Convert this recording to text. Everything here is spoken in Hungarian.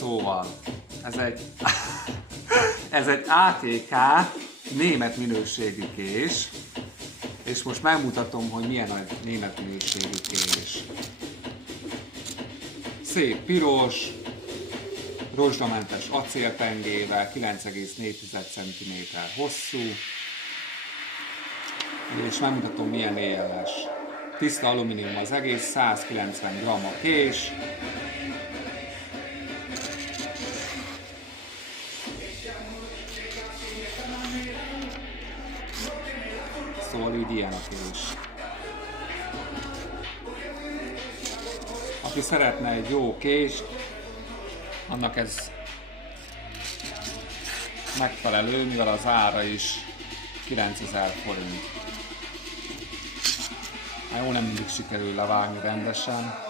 Szóval, ez egy ATK német minőségű kés, és most megmutatom, hogy milyen a német minőségű kés. Szép piros, rozsdamentes acélpengével, 9,4 cm hosszú, és megmutatom, milyen éles. Tiszta alumínium az egész, 190 g a kés. Szóval így ilyen a kés. Aki szeretne egy jó kést, annak ez megfelelő, mivel az ára is 9000 forint. Hát jó, nem mindig sikerül levágni rendesen.